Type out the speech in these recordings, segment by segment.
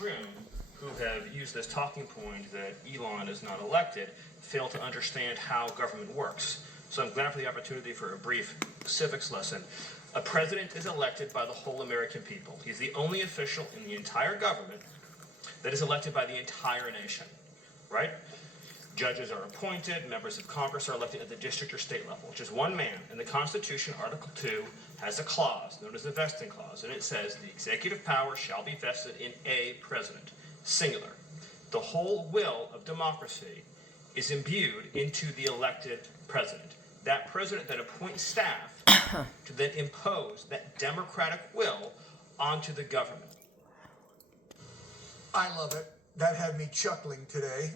room who have used this talking point that Elon is not elected fail to understand how government works. So I'm glad for the opportunity for a brief civics lesson. A president is elected by the whole American people. He's the only official in the entire government that is elected by the entire nation, right? Judges are appointed, members of Congress are elected at the district or state level, which is one man. And the Constitution, Article 2, has a clause known as the vesting clause, and it says the executive power shall be vested in a president, singular. The whole will of democracy is imbued into the elected president. That president then appoints staff to then impose that democratic will onto the government. I love it. That had me chuckling today.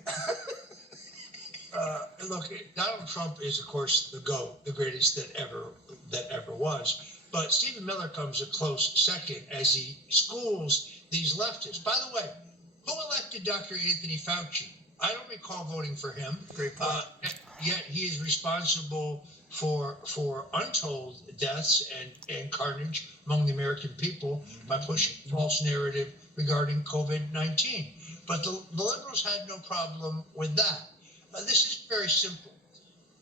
Look, Donald Trump is, of course, the GOAT, the greatest that ever was. But Stephen Miller comes a close second as he schools these leftists. By the way, who elected Dr. Anthony Fauci? I don't recall voting for him. Great point. Yet he is responsible for untold deaths and carnage among the American people by pushing false narrative regarding COVID-19. But the liberals had no problem with that. This is very simple.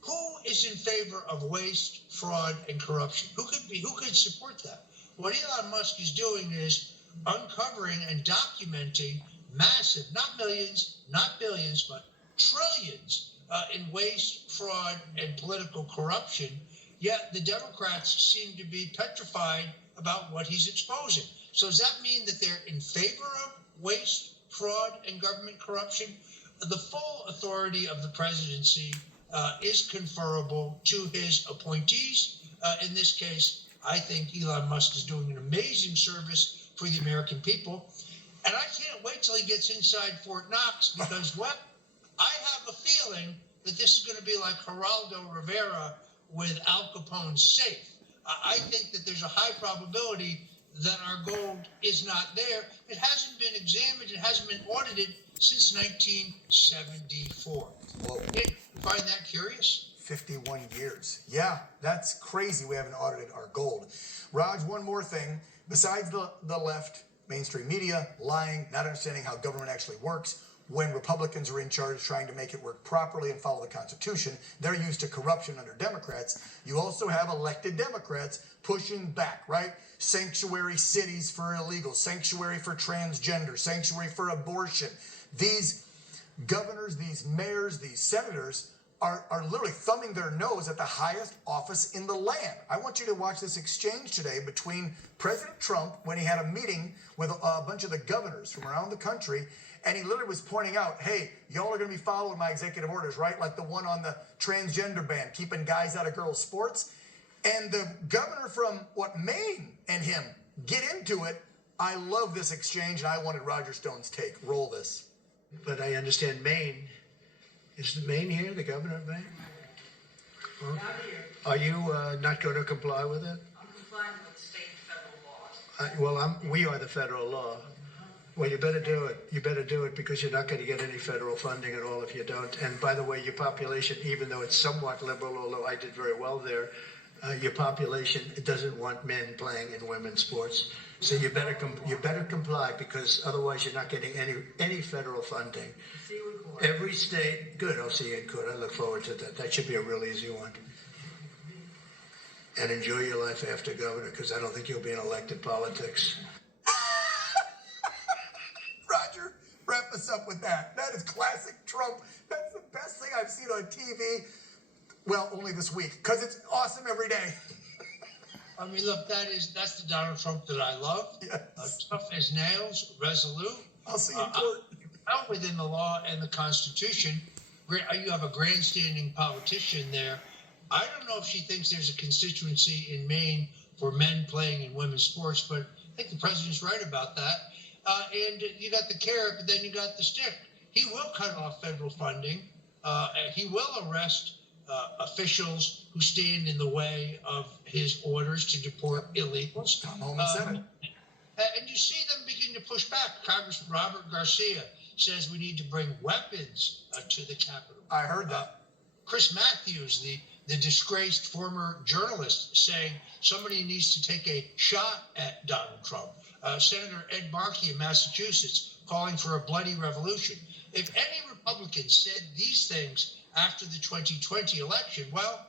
Who is in favor of waste, fraud, and corruption? Who could support that? What Elon Musk is doing is uncovering and documenting massive, not millions, not billions, but trillions in waste, fraud, and political corruption. Yet the Democrats seem to be petrified about what he's exposing. So does that mean that they're in favor of waste, fraud, and government corruption? The full authority of the presidency is conferable to his appointees. In this case, I think Elon Musk is doing an amazing service for the American people. And I can't wait till he gets inside Fort Knox because I have a feeling that this is going to be like Geraldo Rivera with Al Capone's safe. I think that there's a high probability that our gold is not there. It hasn't been examined. It hasn't been audited since 1974. Whoa. You find that curious? 51 years. Yeah, that's crazy. We haven't audited our gold. Raj, one more thing. Besides the left, mainstream media, lying, not understanding how government actually works, when Republicans are in charge trying to make it work properly and follow the Constitution, they're used to corruption under Democrats. You also have elected Democrats pushing back, right? Sanctuary cities for illegal, sanctuary for transgender, sanctuary for abortion. These governors, these mayors, these senators are literally thumbing their nose at the highest office in the land. I want you to watch this exchange today between President Trump when he had a meeting with a bunch of the governors from around the country, and he literally was pointing out, hey, y'all are going to be following my executive orders, right? Like the one on the transgender ban, keeping guys out of girls' sports. And the governor from, Maine and him get into it. I love this exchange, and I wanted Roger Stone's take. Roll this. But I understand Maine. Is Maine here, the governor of Maine? Huh? Not here. Are you not going to comply with it? I'm complying with state and federal laws. We are the federal law. Well, you better do it. You better do it because you're not going to get any federal funding at all if you don't. And by the way, your population, even though it's somewhat liberal, although I did very well there, your population doesn't want men playing in women's sports. So you better comply because otherwise you're not getting any federal funding. See you in court. Every state, good. I'll see you in court. I look forward to that. That should be a real easy one. And enjoy your life after governor because I don't think you'll be in elected politics. Roger, wrap us up with that. That is classic Trump. That's the best thing I've seen on TV. Well, only this week, because it's awesome every day. I mean, look, that's the Donald Trump that I love. Yes. Tough as nails, resolute. I'll see you in court. Out within the law and the Constitution. You have a grandstanding politician there. I don't know if she thinks there's a constituency in Maine for men playing in women's sports, but I think the president's right about that. And you got the carrot, but then you got the stick. He will cut off federal funding. And he will arrest officials who stand in the way of his orders to deport illegals. Come home and said it. And you see them begin to push back. Congressman Robert Garcia says we need to bring weapons to the Capitol. I heard that. Chris Matthews, the disgraced former journalist, saying somebody needs to take a shot at Donald Trump. Senator Ed Markey of Massachusetts calling for a bloody revolution. If any Republican said these things after the 2020 election, well,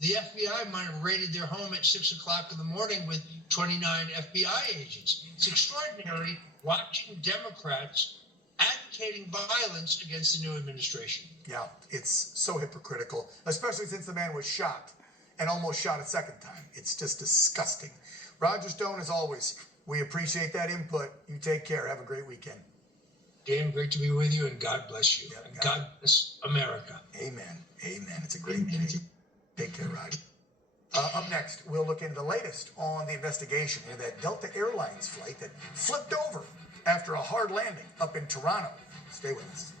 the FBI might have raided their home at 6 o'clock in the morning with 29 FBI agents. It's extraordinary watching Democrats advocating violence against the new administration. Yeah, it's so hypocritical, especially since the man was shot and almost shot a second time. It's just disgusting. Roger Stone, as always, we appreciate that input. You take care. Have a great weekend. Dan, great to be with you, and God bless you. Yeah, and God bless America. Amen. Amen. It's a great day. Take care, Roger. Up next, we'll look into the latest on the investigation into that Delta Airlines flight that flipped over after a hard landing up in Toronto. Stay with us.